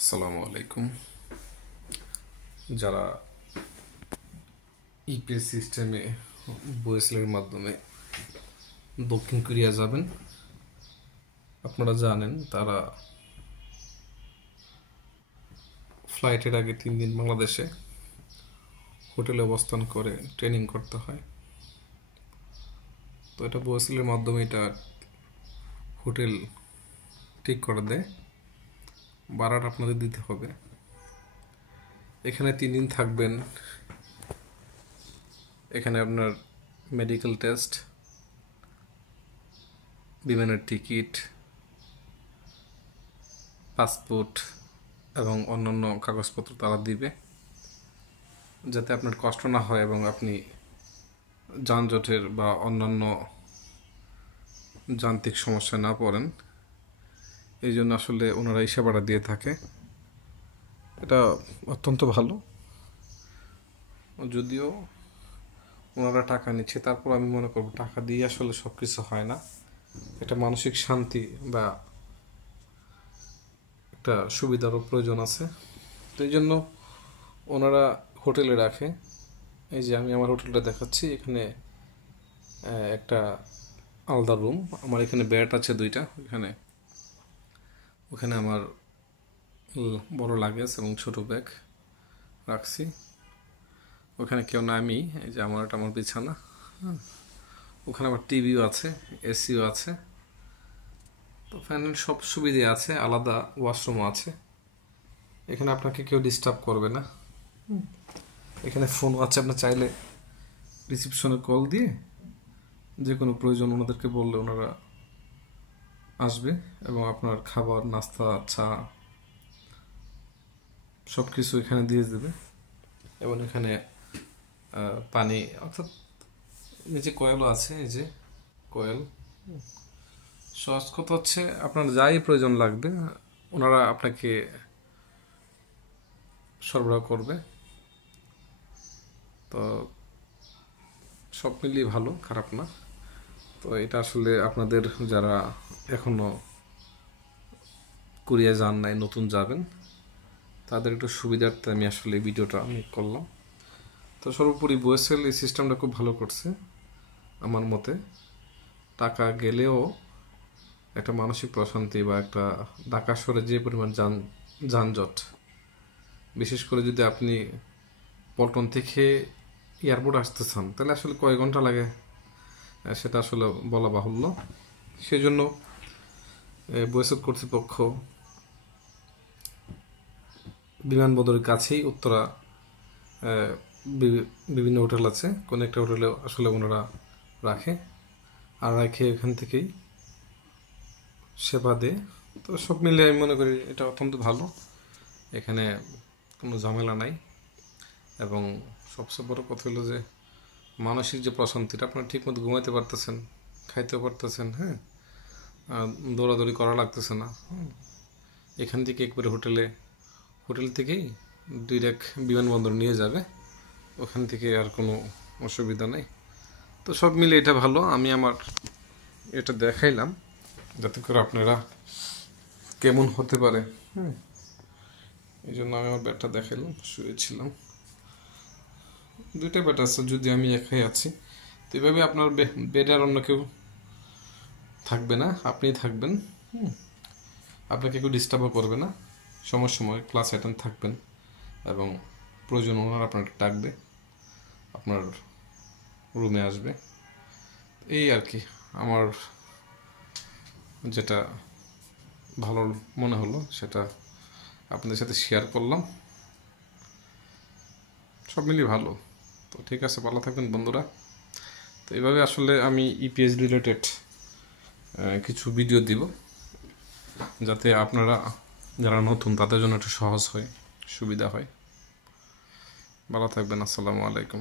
আসসালামু আলাইকুম। যারা ইপিএস সিস্টেমে বয়েসেলের মাধ্যমে দক্ষিণ কোরিয়া যাবেন, আপনারা জানেন তারা ফ্লাইটের আগে 3 দিন বাংলাদেশে হোটেলে অবস্থান করে ট্রেনিং করতে হয়। তো এটা বয়েসেলের মাধ্যমে এটা হোটেল ঠিক করে দেয়, ভাড়াটা আপনাদের দিতে হবে। এখানে 3 দিন থাকবেন। এখানে আপনার মেডিকেল টেস্ট, বিমানের টিকিট, পাসপোর্ট এবং অন্যান্য কাগজপত্র তারা দিবে, যাতে আপনার কষ্ট না হয় এবং আপনি যানজটের বা অন্যান্য যান্ত্রিক সমস্যায় না পড়েন। এই জন্য আসলে ওনারা এই সেবাটা দিয়ে থাকে। এটা অত্যন্ত ভালো। যদিও ওনারা টাকা নিচ্ছে, তারপর আমি মনে করব টাকা দিয়ে আসলে সব কিছু হয় না। একটা মানসিক শান্তি বা একটা সুবিধারও প্রয়োজন আছে। তো এই জন্য ওনারা হোটেলে রাখে। এই যে আমি আমার হোটেলটা দেখাচ্ছি, এখানে একটা আলাদা রুম। আমার এখানে বেড আছে 2টা। ওখানে আমার বড় লাগেজ এবং ছোট ব্যাগ রাখছি। ওখানে কেউ নামি, এই যে আমার বিছানা। ওখানে আবার টিভিও আছে, এসিও আছে। তো ফ্যানের সব সুবিধা আছে, আলাদা ওয়াশরুমও আছে। এখানে আপনাকে কেউ ডিস্টার্ব করবে না। এখানে ফোনও আছে, আপনার চাইলে রিসিপশনে কল দিয়ে যে কোনো প্রয়োজন ওনাদেরকে বললে ওনারা আসবে এবং আপনার খাবার, নাস্তা, চা সব কিছু এখানে দিয়ে দেবে। এবং এখানে পানি, অর্থাৎ নিচে কয়েলও আছে। এই যে কয়েল। সহজ কথা হচ্ছে, আপনার যাই প্রয়োজন লাগবে ওনারা আপনাকে সরবরাহ করবে। তো সব মিলিয়ে ভালো, খারাপ না। তো এটা আসলে আপনাদের যারা এখনো কোরিয়া যান নাই, নতুন যাবেন, তাদের একটু সুবিধার্থে আমি আসলে এই ভিডিওটা আমি করলাম। তো সর্বোপরি বয়েসেল এই সিস্টেমটা খুব ভালো করছে আমার মতে। টাকা গেলেও একটা মানসিক প্রশান্তি বা একটা ঢাকা শহরে যে পরিমাণ যানজট, বিশেষ করে যদি আপনি পল্টন থেকে এয়ারপোর্ট আসতে চান, তাহলে আসলে কয় ঘন্টা লাগে সেটা আসলে বলা বাহুল্য। সেজন্য বয়েসেল কর্তৃপক্ষ বিমানবন্দরের কাছেই উত্তরা বিভিন্ন হোটেল আছে, কোনো একটা হোটেলে আসলে ওনারা রাখে, আর রাখে এখান থেকেই সেবা দেয়। তো সব মিলে আমি মনে করি এটা অত্যন্ত ভালো। এখানে কোনো ঝামেলা নাই। এবং সবচেয়ে বড় কথা হলো যে মানসিক যে প্রশান্তিটা, আপনারা ঠিকমতো ঘুমাইতে পারতেছেন, খাইতেও পারতেছেন, হ্যাঁ, দৌড়াদৌড়ি করা লাগতেছে না। এখান থেকে একবারে হোটেল থেকেই ডিরেক্ট বিমানবন্দর নিয়ে যাবে, ওখান থেকে আর কোনো অসুবিধা নেই। তো সব মিলে এটা ভালো। আমি আমার এটা দেখাইলাম যাতে করে আপনারা কেমন হতে পারে, এই জন্য আমি আমার ব্যাটটা দেখাইলাম। শুয়েছিলাম, 2টা ব্যাট আছে, যদি আমি একাই আছি। তো এইভাবে আপনার বেডে আর অন্য কেউ থাকবে না, আপনিই থাকবেন। আপনাকে কেউ ডিস্টার্বও করবে না। সময় ক্লাস অ্যাটেন্ড থাকবেন এবং প্রয়োজন ওনার আপনাকে ডাকবে, আপনার রুমে আসবে। এই আর কি আমার যেটা ভালো মনে হলো সেটা আপনাদের সাথে শেয়ার করলাম। সব মিলিয়ে ভালো। তো ঠিক আছে, ভালো থাকবেন বন্ধুরা। তো এইভাবে আসলে আমি ইপিএস রিলেটেড কিছু ভিডিও দিব, যাতে আপনারা যারা নতুন তাদের জন্য একটু সহজ হয়, সুবিধা হয়। ভালো থাকবেন। আসসালামু আলাইকুম।